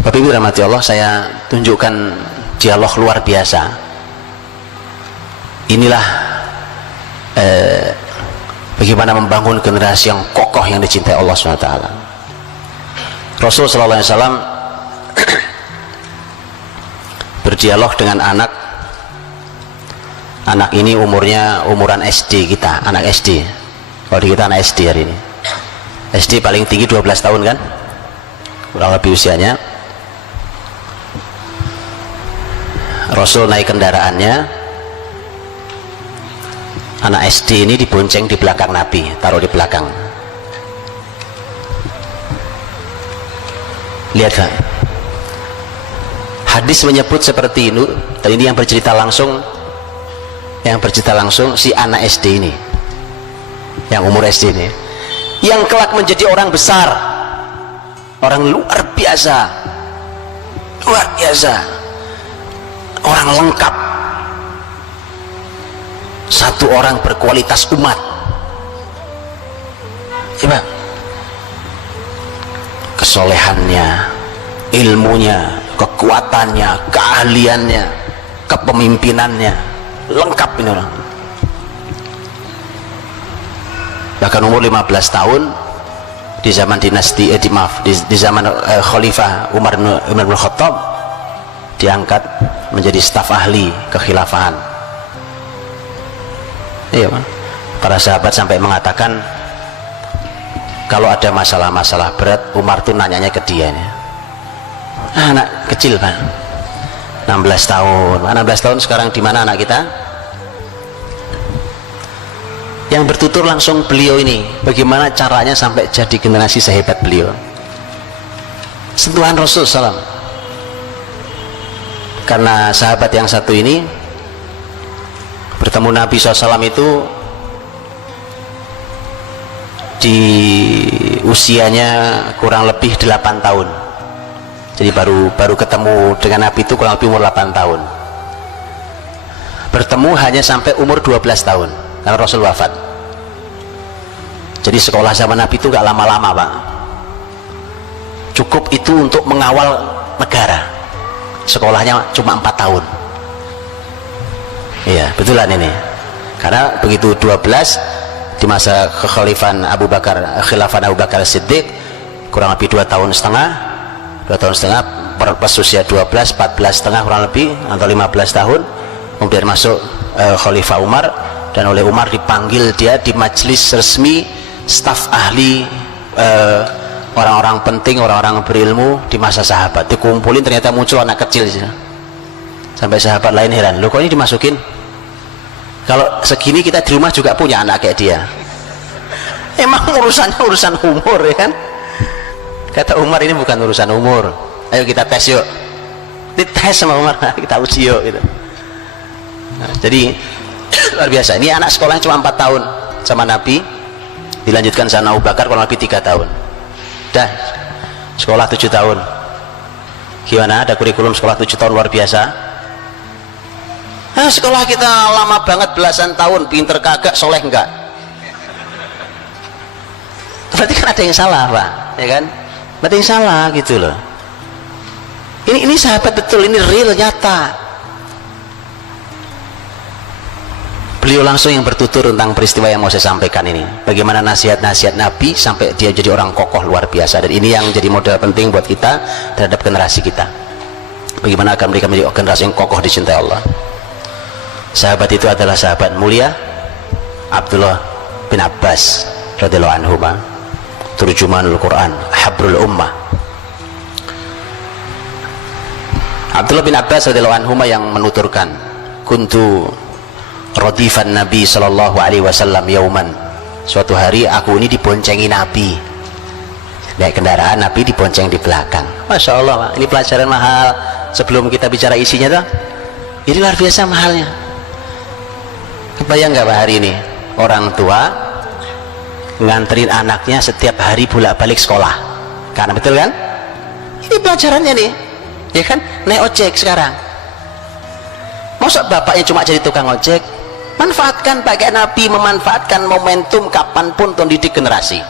Bapak Ibu rahmati Allah, saya tunjukkan dialog luar biasa. Inilah bagaimana membangun generasi yang kokoh yang dicintai Allah SWT. Rasul sallallahu alaihi wasallam berdialog dengan anak ini umuran SD kita, anak SD. Kalau di kita anak SD hari ini. SD paling tinggi 12 tahun kan? Kurang lebih usianya. Rasul naik kendaraannya, anak SD ini dibonceng di belakang Nabi, taruh di belakang. Lihat kan, hadis menyebut seperti ini, dan ini yang bercerita langsung si anak SD ini, yang umur SD ini, yang kelak menjadi orang besar, orang luar biasa, orang lengkap, satu orang berkualitas umat. Coba kesolehannya, ilmunya, kekuatannya, keahliannya, kepemimpinannya, lengkap ini orang. Bahkan umur 15 tahun di zaman dinasti di zaman Khalifah Umar bin Khattab diangkat menjadi staf ahli kekhilafahan. Iya, para sahabat sampai mengatakan kalau ada masalah-masalah berat, Umar tuh nanyanya ke dia. Anak kecil kan, 16 tahun sekarang, di mana anak kita? Yang bertutur langsung beliau ini, bagaimana caranya sampai jadi generasi sehebat beliau. Sentuhan Rasul SAW. Karena sahabat yang satu ini bertemu Nabi SAW itu di usianya kurang lebih 8 tahun. Jadi baru ketemu dengan Nabi itu kurang lebih umur 8 tahun. Bertemu hanya sampai umur 12 tahun karena Rasul wafat. Jadi sekolah zaman Nabi itu gak lama-lama, Pak. Cukup itu untuk mengawal negara. Sekolahnya cuma 4 tahun. Iya, betulan ini. Karena begitu 12 di masa kekhalifahan Abu Bakar, khilafah Abu Bakar Siddiq, kurang lebih 2 tahun setengah, pas usia 12, 14 setengah kurang lebih, atau 15 tahun, kemudian masuk Khalifah Umar, dan oleh Umar dipanggil dia di majelis resmi staf ahli, orang-orang penting, orang-orang berilmu di masa sahabat. Dikumpulin, ternyata muncul anak kecil di sini. Sampai sahabat lain heran, loh kok ini dimasukin? Kalau segini kita di rumah juga punya anak kayak dia. Emang urusannya urusan umur, ya kan? Kata Umar, ini bukan urusan umur, ayo kita tes yuk. Dites sama Umar, kita uji yuk gitu. Nah, jadi luar biasa. Ini anak sekolahnya cuma 4 tahun sama Nabi, dilanjutkan sama Abu Bakar kurang lebih 3 tahun. Dah sekolah 7 tahun. Gimana, ada kurikulum sekolah 7 tahun luar biasa? Sekolah kita lama banget, belasan tahun, pinter kagak, soleh enggak. Berarti kan ada yang salah, Pak, ya kan? Berarti yang salah gitu loh. Ini sahabat betul, ini real, nyata. Beliau langsung yang bertutur tentang peristiwa yang mau saya sampaikan ini. Bagaimana nasihat-nasihat Nabi sampai dia jadi orang kokoh luar biasa. Dan ini yang jadi modal penting buat kita terhadap generasi kita. Bagaimana akan mereka menjadi generasi yang kokoh dicintai Allah. Sahabat itu adalah sahabat mulia Abdullah bin Abbas radhiyallahu anhu, turjumanul Quran, habrul ummah. Abdullah bin Abbas radhiyallahu anhu yang menuturkan, kuntu radifan Nabi sallallahu alaihi wasallam yauman. Suatu hari aku ini diboncengi Nabi. Naik kendaraan, Nabi dibonceng di belakang. Masya Allah, Pak. Ini pelajaran mahal. Sebelum kita bicara isinya tuh, ini luar biasa mahalnya. Kebayang nggak Pak, hari ini orang tua nganterin anaknya setiap hari bolak-balik sekolah, karena betul kan? Ini pelajarannya nih, ya kan? Naik ojek sekarang. Masa bapaknya cuma jadi tukang ojek? Manfaatkan, pakai Nabi memanfaatkan momentum kapanpun untuk didik generasi.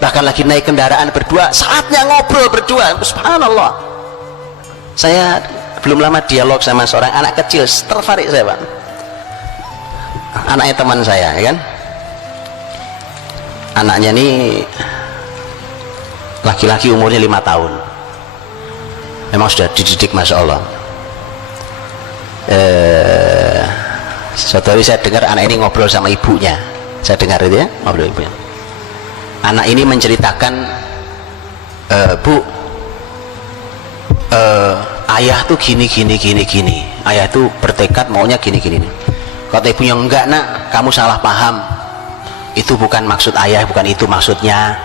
Bahkan lagi naik kendaraan berdua, saatnya ngobrol berdua. Subhanallah, Saya belum lama dialog sama seorang anak kecil, tertarik saya Pak, anaknya teman saya ya kan, anaknya ini laki-laki umurnya 5 tahun, memang sudah dididik Masya Allah. Suatu hari saya dengar anak ini ngobrol sama ibunya, saya dengar itu ya, ngobrol ibunya. Anak ini menceritakan, Bu, ayah tuh gini, ayah tuh bertekad maunya gini. Kata ibunya, enggak nak, kamu salah paham, itu bukan maksud ayah, bukan itu maksudnya.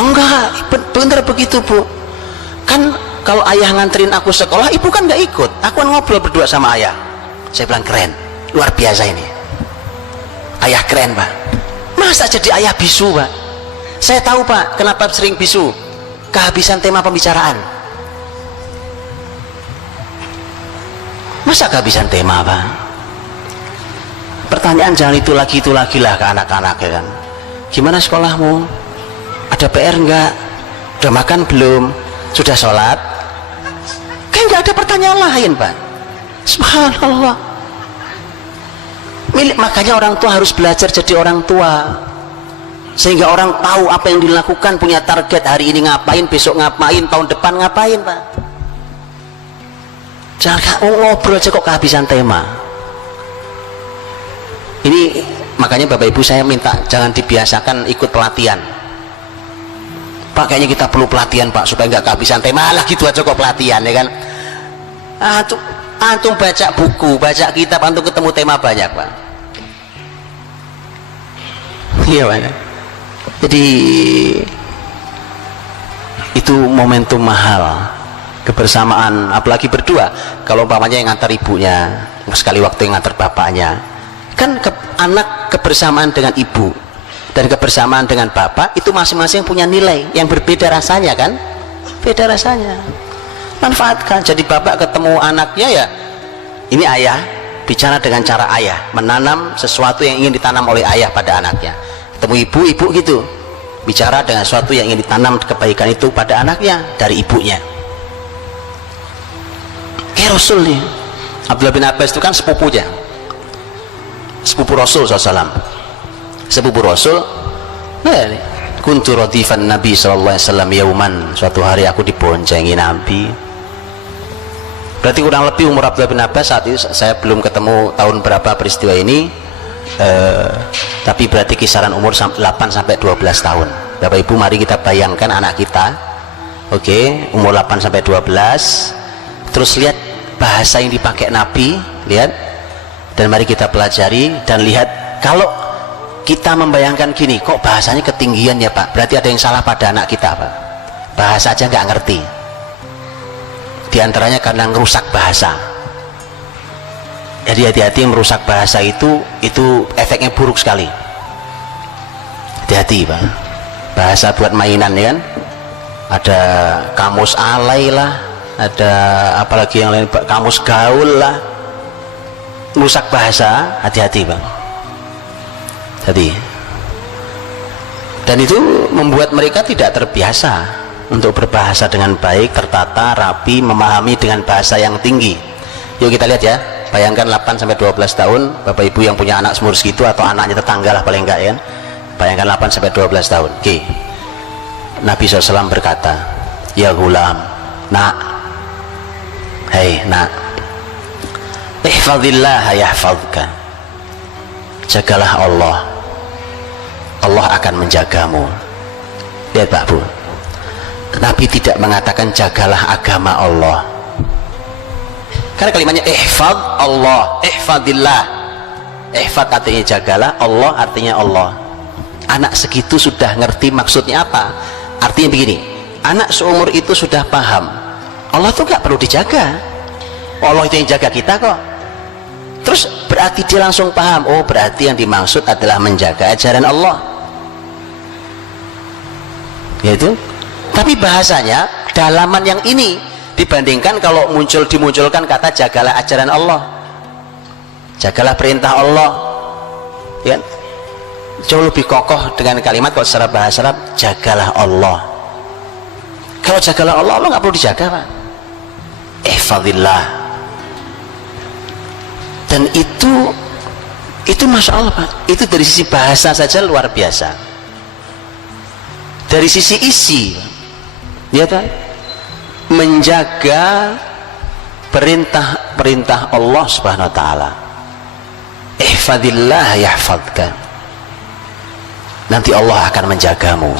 Enggak, bener begitu Bu, kan kalau ayah nganterin aku sekolah, ibu kan nggak ikut, aku kan ngobrol berdua sama ayah. Saya bilang keren, luar biasa ini, ayah keren Pak. Masa jadi ayah bisu Pak? Saya tahu Pak kenapa sering bisu, kehabisan tema pembicaraan. Masa kehabisan tema Pak? Pertanyaan jangan itu lagi lah ke anak-anak ya kan. Gimana sekolahmu? Ada PR enggak? Udah makan belum? Sudah sholat? Kan nggak ada pertanyaan lain Pak. Subhanallah. Makanya orang tua harus belajar jadi orang tua, sehingga orang tahu apa yang dilakukan, punya target, hari ini ngapain, besok ngapain, tahun depan ngapain Pak. Jangan ngobrol aja kok kehabisan tema. Ini makanya Bapak Ibu saya minta jangan dibiasakan ikut pelatihan Pak, kayaknya kita perlu pelatihan Pak supaya nggak kehabisan tema. Lah gitu aja kok pelatihan ya kan. Antum baca buku, baca kitab, antum ketemu tema banyak Pak. Iya Pak. Jadi itu momentum mahal, kebersamaan, apalagi berdua. Kalau umpamanya yang ngantar ibunya, sekali waktu yang ngantar bapaknya, kan anak kebersamaan dengan ibu dan kebersamaan dengan bapak itu masing-masing punya nilai yang berbeda rasanya kan, beda rasanya. Manfaatkan. Jadi bapak ketemu anaknya ya, ini ayah bicara dengan cara ayah, menanam sesuatu yang ingin ditanam oleh ayah pada anaknya. Ketemu ibu gitu, bicara dengan sesuatu yang ingin ditanam kebaikan itu pada anaknya dari ibunya. Kayak Rasul nih, Abdullah bin Abbas itu kan sepupunya, sepupu Rasul SAW, sepupu Rasul. Nah, kuntu radifan Nabi SAW yauman, suatu hari aku diboncengi Nabi. Berarti kurang lebih umur Abdullah bin Abbas saat itu, saya belum ketemu tahun berapa peristiwa ini, tapi berarti kisaran umur 8-12 tahun. Bapak Ibu mari kita bayangkan anak kita, oke, umur 8-12, terus lihat bahasa yang dipakai Nabi, lihat, dan mari kita pelajari dan lihat. Kalau kita membayangkan gini, kok bahasanya ketinggian ya Pak, berarti ada yang salah pada anak kita Pak, bahasa aja nggak ngerti, diantaranya karena ngerusak bahasa. Jadi hati-hati, merusak bahasa itu efeknya buruk sekali. Hati-hati Pak, bahasa buat mainan ya kan, ada kamus alay lah, ada apalagi yang lain, kamus gaul lah, merusak bahasa. Hati-hati Bang, jadi, dan itu membuat mereka tidak terbiasa untuk berbahasa dengan baik, tertata, rapi, memahami dengan bahasa yang tinggi. Yuk kita lihat ya, bayangkan 8-12 tahun, Bapak Ibu yang punya anak seumur segitu atau anaknya tetangga lah paling enggak ya, bayangkan 8-12 tahun. Oke, Nabi SAW berkata, ya gulam, nak, hei nak, ihfadillah yahfadka, jagalah Allah, Allah akan menjagamu. Lihat Pak Bu, Nabi tidak mengatakan jagalah agama Allah, karena kalimatnya ihfad Allah, ihfadillah, ihfad artinya jagalah, Allah artinya Allah. Anak segitu sudah ngerti maksudnya apa. Artinya begini, anak seumur itu sudah paham Allah tuh gak perlu dijaga, Allah itu yang jaga kita kok. Terus berarti dia langsung paham, oh berarti yang dimaksud adalah menjaga ajaran Allah, yaitu. Tapi bahasanya dalaman yang ini dibandingkan kalau dimunculkan kata jagalah ajaran Allah, jagalah perintah Allah, ya, jauh lebih kokoh dengan kalimat kalau secara bahasa Arab jagalah Allah. Kalau jagalah Allah, Allah nggak perlu dijaga Pak. ihfadillah. Dan itu Masya Allah Pak, itu dari sisi bahasa saja luar biasa, dari sisi isi ya kan, menjaga perintah Allah Subhanahu wa taala. Ihfadillah yahfadka, nanti Allah akan menjagamu.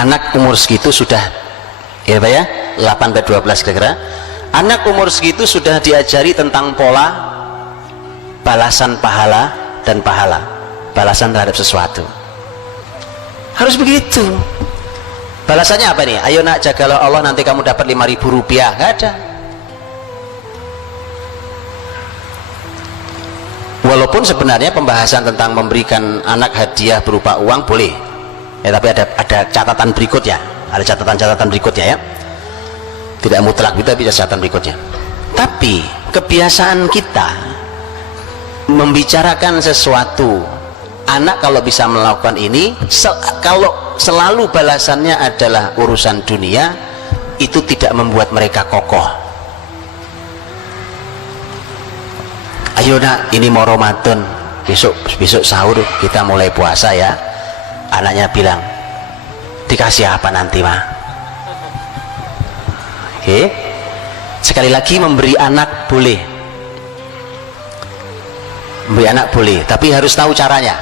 Anak umur segitu sudah ya Pak ya, 8-12 kira-kira, anak umur segitu sudah diajari tentang pola balasan pahala dan pahala, balasan terhadap sesuatu. Harus begitu. Balasannya apa nih? Ayo nak, jagalah Allah, nanti kamu dapat 5.000 rupiah. Nggak ada. Walaupun sebenarnya pembahasan tentang memberikan anak hadiah berupa uang boleh ya, tapi ada catatan berikutnya, ada catatan berikutnya ya, tidak mutlak, kita bisa catatan berikutnya. Tapi kebiasaan kita membicarakan sesuatu, anak kalau bisa melakukan ini, kalau selalu balasannya adalah urusan dunia, itu tidak membuat mereka kokoh. Ayo nak, ini mau Ramadan, besok sahur kita mulai puasa ya. Anaknya bilang, dikasih apa nanti mah? Oke. Sekali lagi, memberi anak boleh, memberi anak boleh, tapi harus tahu caranya.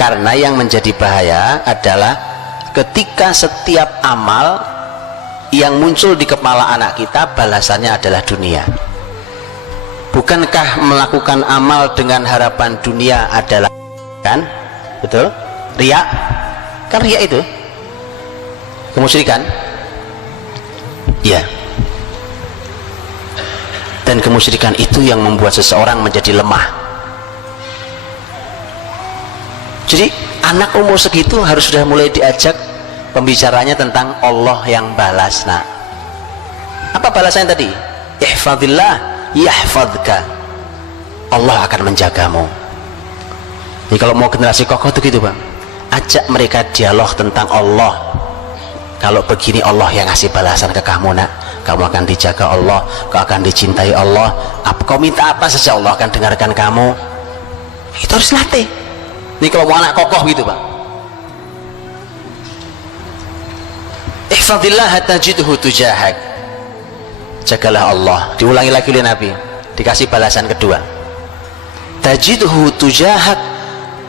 Karena yang menjadi bahaya adalah ketika setiap amal yang muncul di kepala anak kita balasannya adalah dunia. Bukankah melakukan amal dengan harapan dunia adalah, kan? Betul? Riya? Kan riya itu kemusyrikan? Ya. Dan kemusyrikan itu yang membuat seseorang menjadi lemah. Jadi anak umur segitu harus sudah mulai diajak pembicaranya tentang Allah yang balas. Nah, apa balasannya tadi? Ihfadillah yahfadka, Allah akan menjagamu. Jadi kalau mau generasi kokoh itu gitu Bang, ajak mereka dialog tentang Allah. Kalau begini Allah yang ngasih balasan ke kamu nak, kamu akan dijaga Allah, kau akan dicintai Allah, kau minta apa saja Allah akan dengarkan kamu. Itu harus latih. Ini kalau mau anak kokoh gitu Pak. Ihfadillah tajidhu tujahak, jagalah Allah. Diulangi lagi oleh Nabi, dikasih balasan kedua, tajidhu tujahak,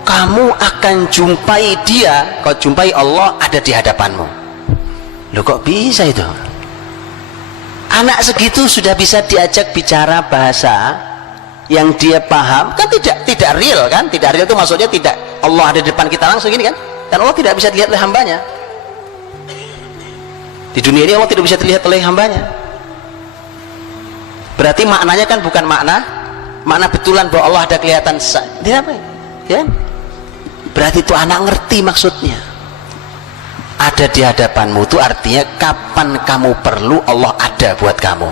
kamu akan jumpai dia, kau jumpai Allah ada di hadapanmu. Loh kok bisa itu? Anak segitu sudah bisa diajak bicara bahasa yang dia paham, kan tidak real kan? Tidak real itu maksudnya tidak Allah ada di depan kita langsung ini kan? Dan Allah tidak bisa dilihat oleh hambanya. Di dunia ini Allah tidak bisa dilihat oleh hambanya. Berarti maknanya kan bukan makna betulan bahwa Allah ada kelihatan. Tidak apa ya? Berarti itu anak ngerti maksudnya. Ada di hadapanmu itu artinya kapan kamu perlu Allah ada buat kamu.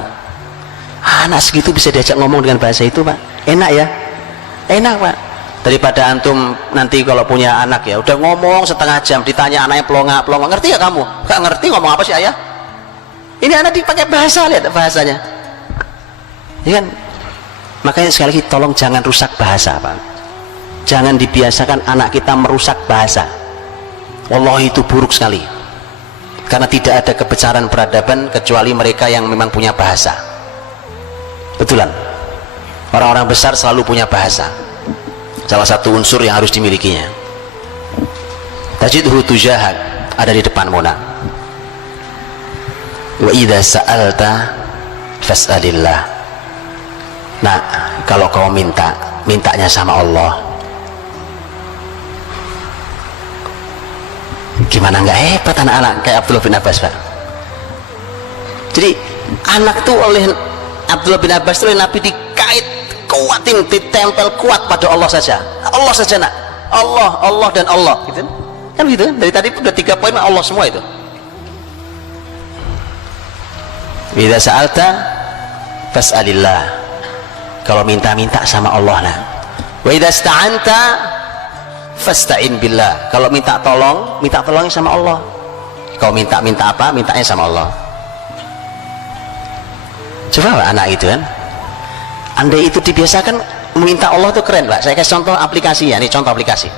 Anak segitu bisa diajak ngomong dengan bahasa itu Pak, enak ya, enak Pak. Daripada antum nanti kalau punya anak ya udah ngomong setengah jam, ditanya anaknya pelonga, ngerti ya kamu? Gak ngerti ngomong apa sih ayah? Ini anak dipakai bahasa, lihat bahasanya ya kan. Makanya sekali lagi tolong jangan rusak bahasa Pak, jangan dibiasakan anak kita merusak bahasa. Wallahi itu buruk sekali, karena tidak ada kebesaran peradaban kecuali mereka yang memang punya bahasa. Betulan, orang-orang besar selalu punya bahasa, salah satu unsur yang harus dimilikinya. Tajidhu tujahak, ada di depanmu nak. Wa idza sa'alta fas'alillah. Nah, kalau kau mintanya sama Allah. Gimana nggak hebat anak-anak kayak Abdullah bin Abbas Pak. Jadi anak tuh oleh Abdullah bin Abbas itu oleh Nabi dikait kuatin, ditempel kuat pada Allah saja nak, Allah dan Allah gitu kan, gitu kan. Dari tadi udah 3 poin Allah semua itu. Idza sa'alta fas'alillah, kalau minta sama Allah nah. Wa idza ista'anta fasta'in billah, kalau minta tolong sama Allah. Kau minta apa, mintanya sama Allah. Coba Pak, anak itu kan, andai itu dibiasakan meminta Allah tuh keren Pak. Saya kasih contoh aplikasinya, ini contoh aplikasi.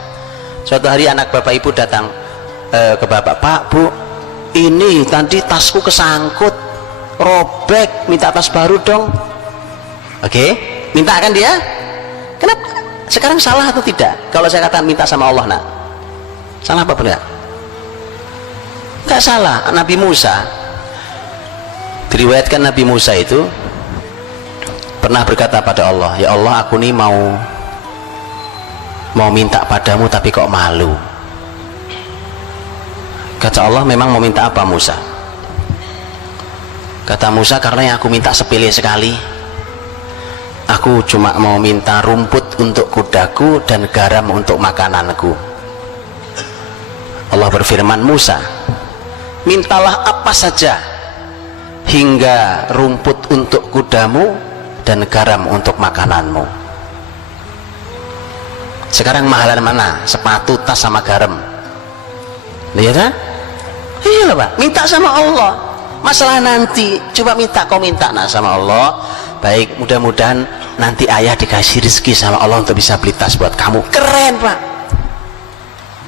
Suatu hari anak bapak ibu datang ke bapak, Pak, Bu, ini tadi tasku kesangkut, robek, minta tas baru dong. Oke, minta kan dia? Kenapa? Sekarang salah atau tidak? Kalau saya katakan minta sama Allah, nak, salah apa benar? Enggak salah. Nabi Musa, diriwayatkan Nabi Musa itu pernah berkata pada Allah, ya Allah, aku nih mau minta padamu tapi kok malu. Kata Allah, memang mau minta apa Musa? Kata Musa, karena yang aku minta sepele sekali. Aku cuma mau minta rumput untuk kudaku dan garam untuk makananku. Allah berfirman, Musa, mintalah apa saja hingga rumput untuk kudamu dan garam untuk makananmu. Sekarang mahalan mana? Sepatu, tas sama garam. Lihat kan? Iya Pak, minta sama Allah. Masalah nanti, coba minta, kau minta nak sama Allah. Baik, mudah-mudahan nanti ayah dikasih rezeki sama Allah untuk bisa beli tas buat kamu. Keren Pak.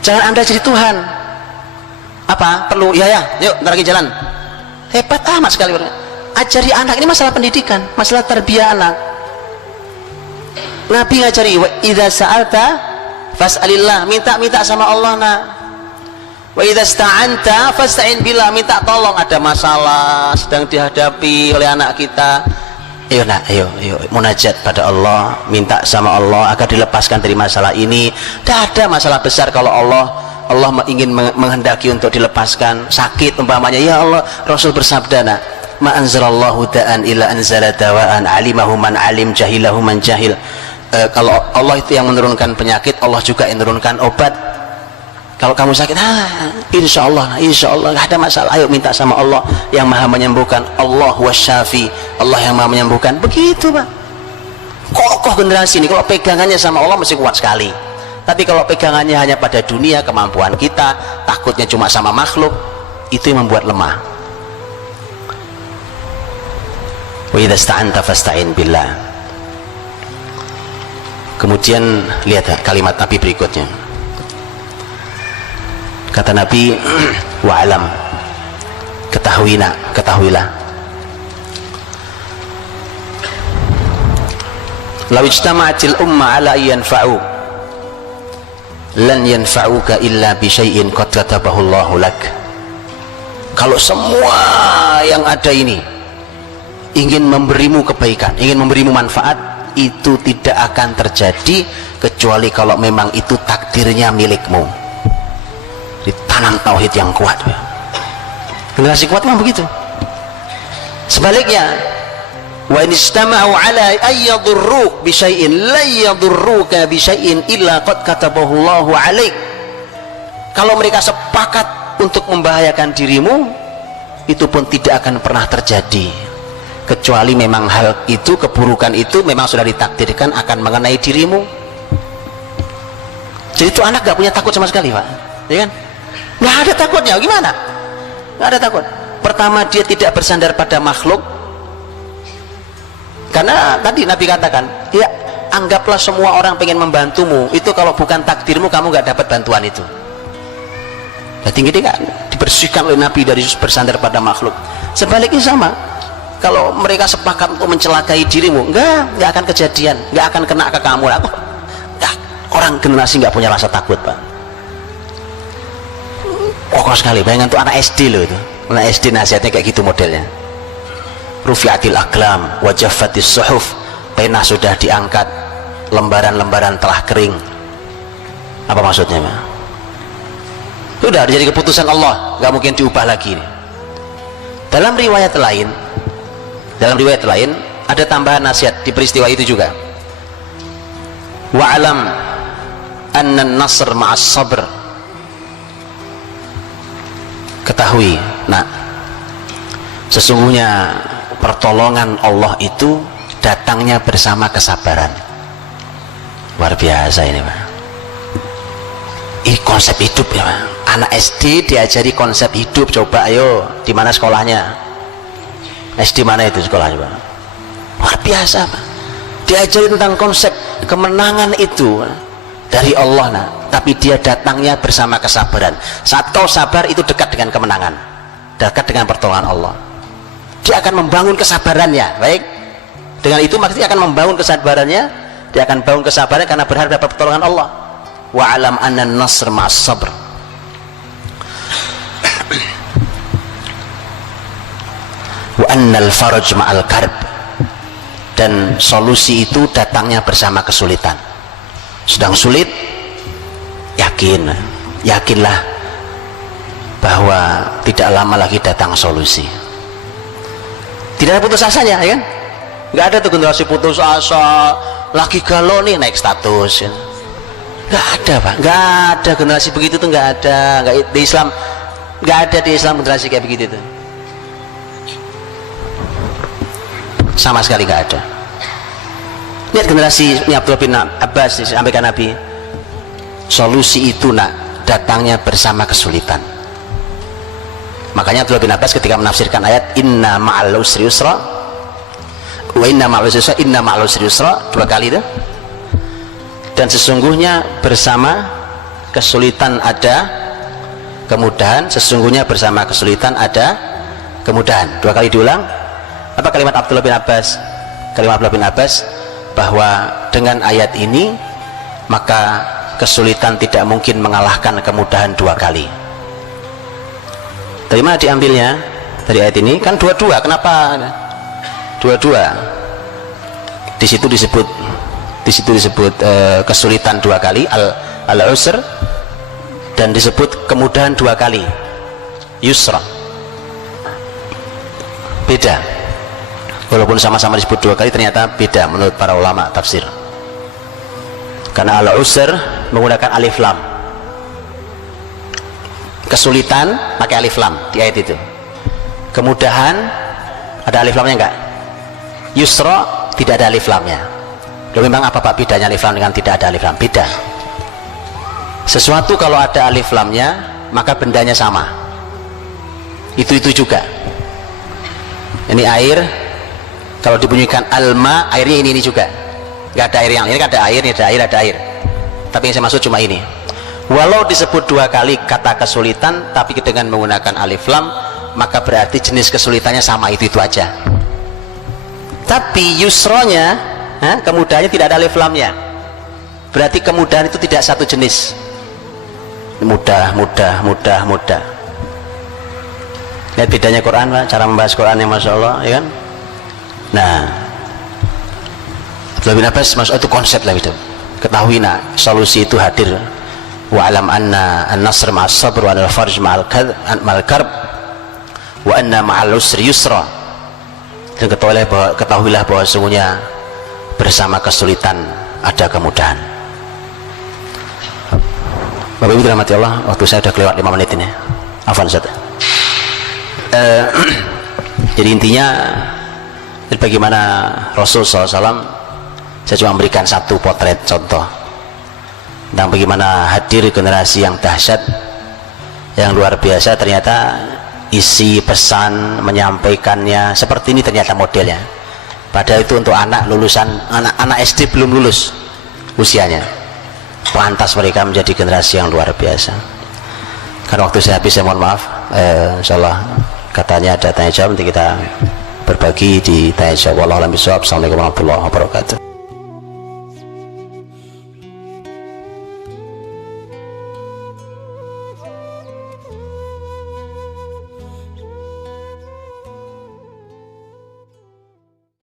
Jangan Anda jadi Tuhan. Apa? Perlu? Ya, yuk, ntar lagi jalan. Hebat amat sekali orangnya. Ajari anak, ini masalah pendidikan, masalah tarbiyah anak. Nabi ngajari, wa idza sa'alta fas'alillah, minta sama Allah nak. Wa idza sta'anta fasta'in billah, minta tolong, ada masalah sedang dihadapi oleh anak kita. Ayo nak, ayo munajat pada Allah, minta sama Allah agar dilepaskan dari masalah ini. Tidak ada masalah besar kalau Allah ingin menghendaki untuk dilepaskan. Sakit umpamanya, ya Allah, Rasul bersabda, nak, ma anzalallahu da'an illa anzala dawa'an alimahu man alim jahilahu man jahil. Kalau Allah itu yang menurunkan penyakit, Allah juga yang menurunkan obat. Kalau kamu sakit, insya Allah nggak ada masalah. Ayo minta sama Allah yang maha menyembuhkan. Allah wasyafi, Allah yang maha menyembuhkan. Begitu Pak. Kokoh generasi ini. Kalau pegangannya sama Allah mesti kuat sekali. Tapi kalau pegangannya hanya pada dunia, kemampuan kita, takutnya cuma sama makhluk, itu yang membuat lemah. Wa idza sta'anta fasta'in billah. Kemudian lihat kalimat Nabi berikutnya. Kata Nabi, wa'alam, ketahuilah, law ijtama'atil umma ala yanfa'u lan yanfa'uka illa bi syai'in qad katabahu Allahu lak. Kalau semua yang ada ini ingin memberimu kebaikan, ingin memberimu manfaat, itu tidak akan terjadi kecuali kalau memang itu takdirnya milikmu. Ditanam tauhid yang kuat. Generasi kuat memang begitu. Sebaliknya, wa in istama'u ala ayyadurruk bi syai'in la yadurruka bi syai'in illa qad katabahu Allahu 'alaik. Kalau mereka sepakat untuk membahayakan dirimu, itu pun tidak akan pernah terjadi kecuali memang hal itu, keburukan itu memang sudah ditakdirkan akan mengenai dirimu. Jadi itu anak gak punya takut sama sekali Pak, ya kan? Nggak ada takutnya, gimana? Nggak ada takut. Pertama, dia tidak bersandar pada makhluk, karena tadi Nabi katakan, ya anggaplah semua orang pengen membantumu, itu kalau bukan takdirmu kamu nggak dapat bantuan itu. Berarti ini kan dibersihkan oleh Nabi dari bersandar pada makhluk. Sebaliknya sama, kalau mereka sepakat untuk mencelakai dirimu, nggak akan kejadian, nggak akan kena ke kamu. Orang generasi nggak punya rasa takut Pak. Kokoh sekali. Bayangkan tuh anak SD loh itu. Anak SD nasihatnya kayak gitu modelnya. Rufi'atil aqlam wa jaffatis suhuf. Pena sudah diangkat, lembaran-lembaran telah kering. Apa maksudnya Pak? Sudah jadi keputusan Allah, nggak mungkin diubah lagi. Dalam riwayat lain ada tambahan nasihat di peristiwa itu juga. Wa'alam anna an-nasr ma'as sabr. Ketahui, nak, sesungguhnya pertolongan Allah itu datangnya bersama kesabaran. Luar biasa ini Pak. Ini konsep hidup ya Pak. Anak SD diajari konsep hidup. Coba ayo, di mana sekolahnya? SD mana itu sekolahnya Pak? luar biasa Pak. Diajari tentang konsep kemenangan itu dari Allah, nah. Tapi dia datangnya bersama kesabaran. Saat kau sabar itu dekat dengan kemenangan, dekat dengan pertolongan Allah. Dia akan membangun kesabarannya. Baik, dengan itu maksudnya akan membangun kesabarannya. Dia akan bangun kesabaran karena berharap dapat pertolongan Allah. Wa alam anna nasr ma'as sabr. Wa annal faraj ma'al karb. Dan solusi itu datangnya bersama kesulitan. Sedang sulit, yakinlah bahwa tidak lama lagi datang solusi. Tidak ada putus asanya, ya kan? Nggak ada tuh generasi putus asa, lagi galau nih naik status, ya. Nggak ada Pak, nggak ada generasi begitu tuh, nggak ada. Di Islam nggak ada, di Islam generasi kayak begitu tuh, sama sekali nggak ada. Lihat generasi Abdullah bin Abbas disampaikan Nabi, solusi itu nak datangnya bersama kesulitan. Makanya Abdullah bin Abbas ketika menafsirkan ayat inna ma'al usri yusra wa inna ma'al usri yusra, inna ma'al usri yusra, 2 kali itu, dan sesungguhnya bersama kesulitan ada kemudahan, sesungguhnya bersama kesulitan ada kemudahan. 2 kali diulang. Apa kalimat Abdullah bin Abbas? Kalimat Abdullah bin Abbas bahwa dengan ayat ini maka kesulitan tidak mungkin mengalahkan kemudahan 2 kali. Dari mana diambilnya? Dari ayat ini kan 22. Kenapa 22? Di situ disebut kesulitan 2 kali, al-usr, dan disebut kemudahan 2 kali, yusra. Beda. Walaupun sama-sama disebut 2 kali, ternyata beda menurut para ulama tafsir. Karena al-usr menggunakan alif lam, kesulitan pakai alif lam di ayat itu. Kemudahan ada alif lamnya enggak? Yusra tidak ada alif lamnya. Loh, memang apa Pak bedanya alif lam dengan tidak ada alif lam? Beda. Sesuatu kalau ada alif lamnya maka bendanya sama. Itu juga. Ini air, kalau dibunyikan alma, airnya ini juga. Nggak ada air yang ini, kan ada air, ini ada air. Tapi yang saya maksud cuma ini. Walau disebut 2 kali kata kesulitan, tapi dengan menggunakan alif lam, maka berarti jenis kesulitannya sama, itu aja. Tapi yusronya, kemudahannya tidak ada alif lamnya. Berarti kemudahan itu tidak satu jenis. Mudah. Lihat bedanya Quran Pak, cara membahas Quran yang Masya Allah, ya kan? Nah, Abdullah bin Abbas maksud itu konsep lah itu. Ketahui nak solusi itu hadir. Wa alam anna an-nasr ma'as sabr wa al-farj ma'al karb wa anna ma'al usri yusra. Dan ketahuilah bahwa sesungguhnya bersama kesulitan ada kemudahan. Bapak Ibu dirahmati Allah, waktu saya sudah kelewat 5 menit ini. Afwan Ustaz. Jadi intinya bagaimana Rasul SAW, saya cuma memberikan satu potret contoh tentang bagaimana hadir generasi yang dahsyat, yang luar biasa. Ternyata isi pesan menyampaikannya seperti ini ternyata modelnya. Padahal itu untuk anak lulusan, anak SD belum lulus usianya. Pantas mereka menjadi generasi yang luar biasa. Karena waktu saya habis, saya mohon maaf. Insyaallah katanya ada tanya jawab, nanti kita berbagi di tanya jawab. Wallahualam bishawab. Assalamualaikum warahmatullahi wabarakatuh.